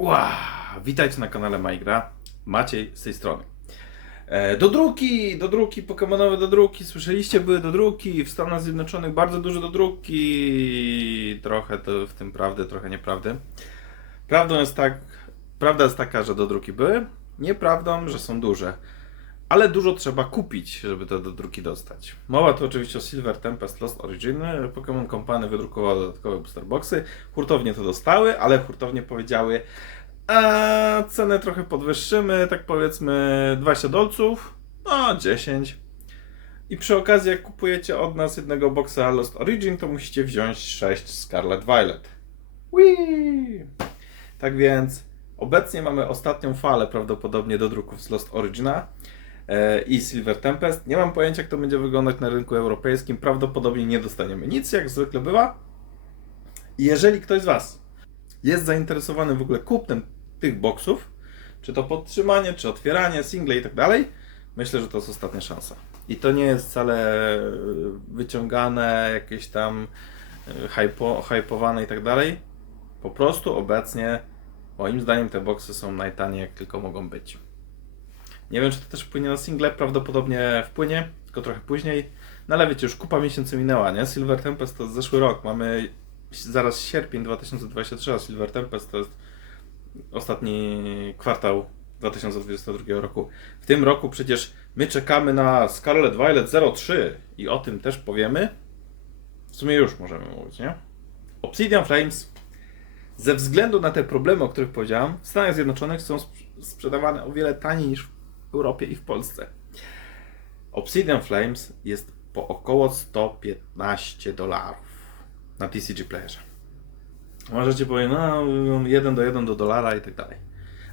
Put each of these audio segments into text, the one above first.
Ła, witajcie na kanale Majgra. Maciej z tej strony. E, do druki, do druki, pokemonowe do druki. Słyszeliście, były do druki. W Stanach Zjednoczonych bardzo dużo do druki. Trochę to w tym prawdy, trochę nieprawdy. Prawdą jest tak, prawda jest taka, że do druki były. Nieprawdą, że są duże. Ale dużo trzeba kupić, żeby te do druki dostać. Mowa tu oczywiście o Silver Tempest Lost Origin. Pokémon Company wydrukowało dodatkowe booster boxy. Hurtownie to dostały, ale hurtownie powiedziały, a cenę trochę podwyższymy, tak powiedzmy 20 dolców, no 10. I przy okazji, jak kupujecie od nas jednego boxa Lost Origin, to musicie wziąć 6 Scarlet Violet. Whee! Tak więc obecnie mamy ostatnią falę prawdopodobnie do druków z Lost Origina i Silver Tempest. Nie mam pojęcia, jak to będzie wyglądać na rynku europejskim. Prawdopodobnie nie dostaniemy nic, jak zwykle bywa. I jeżeli ktoś z Was jest zainteresowany w ogóle kupnem tych boksów, czy to podtrzymanie, czy otwieranie, single i tak dalej, myślę, że to jest ostatnia szansa. I to nie jest wcale wyciągane, jakieś tam e, hypo, hypowane i tak dalej. Po prostu obecnie, moim zdaniem, te boksy są najtaniej, jak tylko mogą być. Nie wiem, czy to też wpłynie na single, prawdopodobnie wpłynie, tylko trochę później. No ale wiecie, już kupa miesięcy minęła, nie? Silver Tempest to zeszły rok, mamy zaraz sierpień 2023, a Silver Tempest to jest ostatni kwartał 2022 roku. W tym roku przecież my czekamy na Scarlet Violet 03 i o tym też powiemy. W sumie już możemy mówić, nie? Obsidian Flames ze względu na te problemy, o których powiedziałem, w Stanach Zjednoczonych są sp- sprzedawane o wiele taniej niż w Europie i w Polsce. Obsidian Flames jest po około 115 dolarów na TCG Playerze. Możecie powiedzieć, no 1 do 1 do dolara i tak dalej.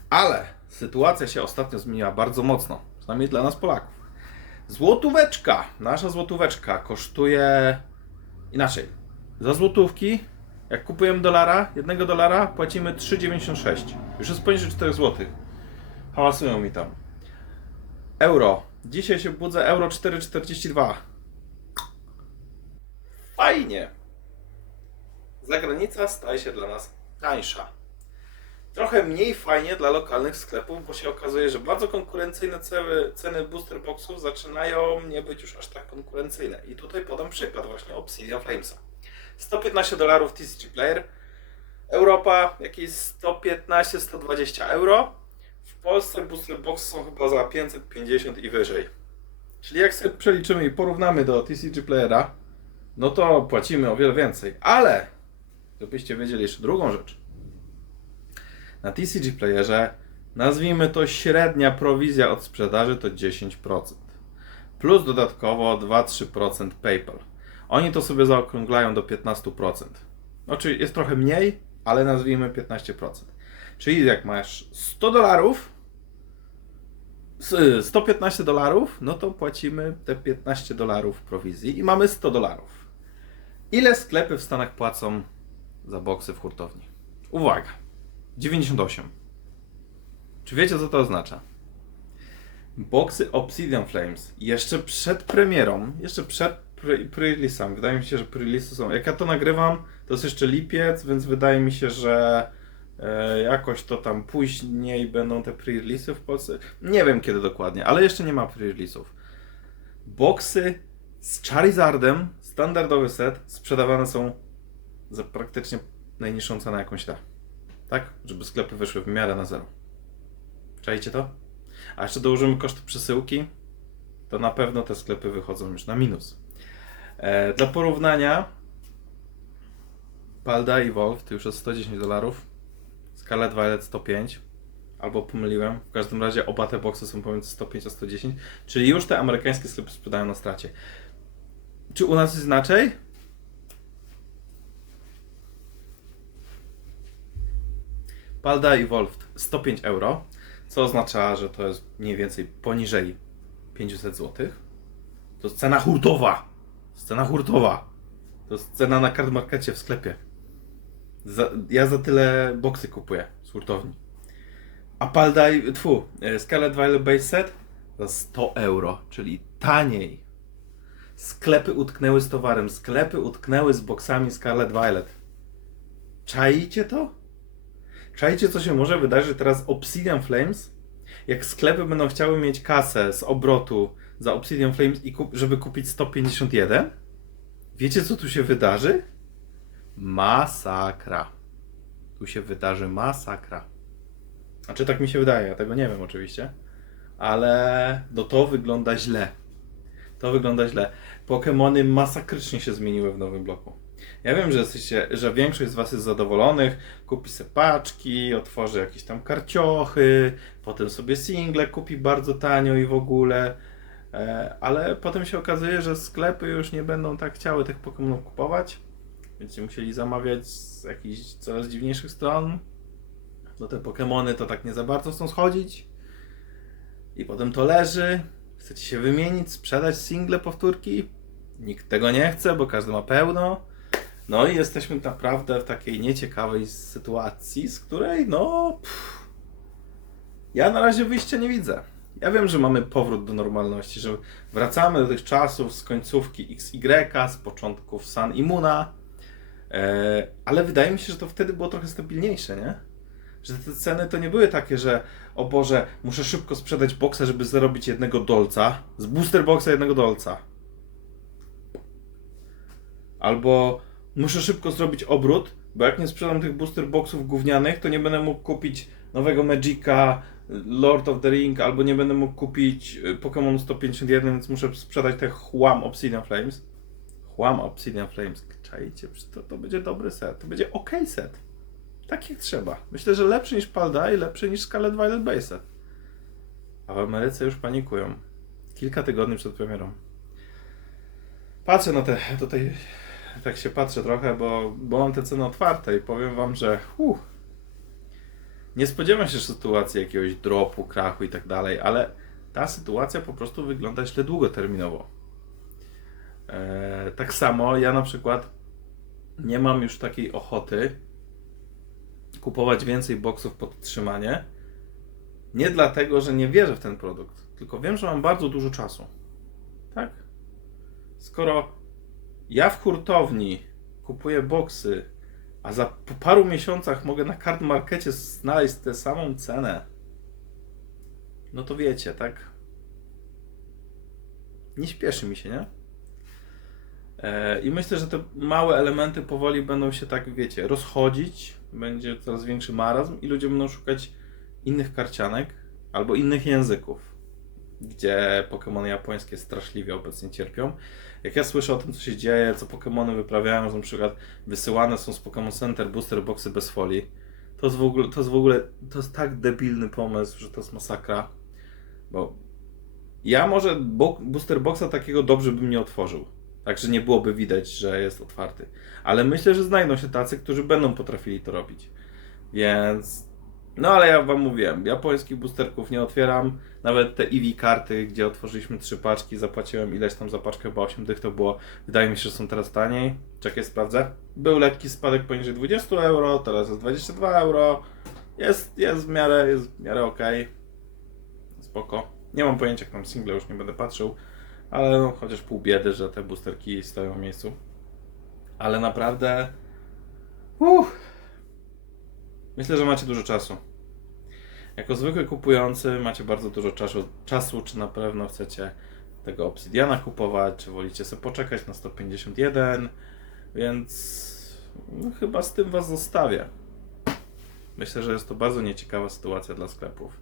Ale sytuacja się ostatnio zmieniła bardzo mocno, przynajmniej dla nas Polaków. Złotóweczka, nasza złotóweczka kosztuje inaczej. Za złotówki, jak kupujemy dolara, jednego dolara, płacimy 3,96. Już jest poniżej 4 zł. Hałasują mi tam. Euro. Dzisiaj się budzę euro 4,42. Fajnie. Zagranica staje się dla nas tańsza. Trochę mniej fajnie dla lokalnych sklepów, bo się okazuje, że bardzo konkurencyjne ceny, ceny booster boxów zaczynają nie być już aż tak konkurencyjne. I tutaj podam przykład właśnie Obsidian Flamesa. 115 dolarów TCG Player, Europa jakieś 115-120 euro. W Polsce booster box są chyba za 550 i wyżej. Czyli jak sobie przeliczymy i porównamy do TCG Playera, no to płacimy o wiele więcej. Ale, żebyście wiedzieli jeszcze drugą rzecz. Na TCG Playerze nazwijmy to średnia prowizja od sprzedaży to 10%. Plus dodatkowo 2-3% PayPal. Oni to sobie zaokrąglają do 15%. Znaczy jest trochę mniej, ale nazwijmy 15%. Czyli jak masz 100 dolarów, s- 115 dolarów, no to płacimy te 15 dolarów prowizji i mamy 100 dolarów. Ile sklepy w Stanach płacą za boksy w hurtowni? Uwaga, 98. Czy wiecie co to oznacza? Boksy Obsidian Flames jeszcze przed premierą, jeszcze przed pre- pre-release'em, wydaje mi się, że pre-release'y są, jak ja to nagrywam, to jest jeszcze lipiec, więc wydaje mi się, że e, jakoś to tam później będą te pre-release'y w Polsce. Nie wiem kiedy dokładnie, ale jeszcze nie ma pre-release'ów. Boksy z Charizardem, standardowy set, sprzedawane są za praktycznie najniższą cenę jaką się da. Tak? Żeby sklepy wyszły w miarę na zero. Czajcie to? A jeszcze dołożymy koszty przesyłki, to na pewno te sklepy wychodzą już na minus. E, dla porównania Palda Evolve to już jest 110 dolarów, Scarlet Violet 105, albo pomyliłem, w każdym razie oba te boxy są pomiędzy 105 a 110, czyli już te amerykańskie sklepy sprzedają na stracie. Czy u nas jest inaczej? Palda Evolved 105 euro, co oznacza, że to jest mniej więcej poniżej 500 zł. To jest cena hurtowa. Cena hurtowa. To jest cena na card markecie w sklepie. Za, ja za tyle boksy kupuję z hurtowni. A Paldai, tfu, e, Scarlet Violet Base Set za 100 euro, czyli taniej. Sklepy utknęły z towarem, sklepy utknęły z boksami Scarlet Violet. Czaicie to? Czajcie, co się może wydarzyć teraz Obsidian Flames? Jak sklepy będą chciały mieć kasę z obrotu za Obsidian Flames, i kup- żeby kupić 151? Wiecie, co tu się wydarzy? Masakra. Tu się wydarzy masakra. Znaczy, tak mi się wydaje, ja tego nie wiem oczywiście. Ale no to wygląda źle. To wygląda źle. Pokémony masakrycznie się zmieniły w nowym bloku. Ja wiem, że jesteście, że większość z Was jest zadowolonych, kupi sobie paczki, otworzy jakieś tam karciochy, potem sobie single kupi bardzo tanio i w ogóle. E, ale potem się okazuje, że sklepy już nie będą tak chciały tych Pokémonów kupować. Będziecie musieli zamawiać z jakichś coraz dziwniejszych stron. No te Pokémony to tak nie za bardzo chcą schodzić. I potem to leży. Chcecie się wymienić, sprzedać single powtórki? Nikt tego nie chce, bo każdy ma pełno. No i jesteśmy naprawdę w takiej nieciekawej sytuacji, z której no. Pff, ja na razie wyjścia nie widzę. Ja wiem, że mamy powrót do normalności, że wracamy do tych czasów z końcówki XY, z początków Sun i Moona, e, ale wydaje mi się, że to wtedy było trochę stabilniejsze, nie? Że te ceny to nie były takie, że o Boże, muszę szybko sprzedać boksa, żeby zarobić jednego dolca, z booster boxa jednego dolca. Albo muszę szybko zrobić obrót, bo jak nie sprzedam tych booster boxów gównianych, to nie będę mógł kupić nowego Magica, Lord of the Ring, albo nie będę mógł kupić y, Pokémon 151, więc muszę sprzedać te chłam Obsidian Flames. Chłam Obsidian Flames. Czajcie, to, to będzie dobry set. To będzie ok set. Tak jak trzeba. Myślę, że lepszy niż Palda i lepszy niż Scarlet Violet Base. A w Ameryce już panikują. Kilka tygodni przed premierą. Patrzę na te, tutaj, tak się patrzę trochę, bo, bo mam te ceny otwarte i powiem wam, że uh, nie spodziewam się sytuacji jakiegoś dropu, krachu i tak dalej, ale ta sytuacja po prostu wygląda źle długoterminowo. Eee, tak samo ja na przykład nie mam już takiej ochoty kupować więcej boksów pod trzymanie. Nie dlatego, że nie wierzę w ten produkt, tylko wiem, że mam bardzo dużo czasu. Tak? Skoro ja w hurtowni kupuję boksy, a za po paru miesiącach mogę na card markecie znaleźć tę samą cenę, no to wiecie, tak? Nie śpieszy mi się, nie? E, I myślę, że te małe elementy powoli będą się tak, wiecie, rozchodzić, będzie coraz większy marazm i ludzie będą szukać innych karcianek albo innych języków, gdzie Pokémony japońskie straszliwie obecnie cierpią. Jak ja słyszę o tym, co się dzieje, co Pokémony wyprawiają, że na przykład wysyłane są z Pokémon Center booster boxy bez folii, to jest w ogóle, to jest w ogóle, to jest tak debilny pomysł, że to jest masakra, bo ja może bo booster boxa takiego dobrze bym nie otworzył. Także nie byłoby widać, że jest otwarty. Ale myślę, że znajdą się tacy, którzy będą potrafili to robić. Więc. No ale ja wam mówiłem, japońskich boosterków nie otwieram. Nawet te EV karty, gdzie otworzyliśmy trzy paczki, zapłaciłem ileś tam za paczkę, chyba 8 dych to było. Wydaje mi się, że są teraz taniej. Czekaj, sprawdzę. Był lekki spadek poniżej 20 euro, teraz jest 22 euro. Jest, jest w miarę, jest w miarę okej. Spoko. Nie mam pojęcia, jak tam single już nie będę patrzył. Ale no, chociaż pół biedy, że te boosterki stoją w miejscu. Ale naprawdę. Uff. Myślę, że macie dużo czasu. Jako zwykły kupujący macie bardzo dużo czasu, czasu, czy na pewno chcecie tego obsydiana kupować, czy wolicie sobie poczekać na 151, więc no, chyba z tym was zostawię. Myślę, że jest to bardzo nieciekawa sytuacja dla sklepów.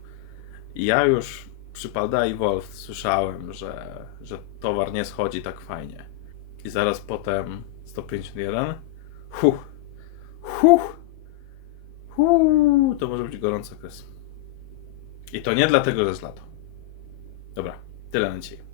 Ja już przy Palda i Wolf słyszałem, że, że towar nie schodzi tak fajnie. I zaraz potem 151. Huh. Huh. Huh. To może być gorący okres. I to nie dlatego, że jest lato. Dobra, tyle na dzisiaj.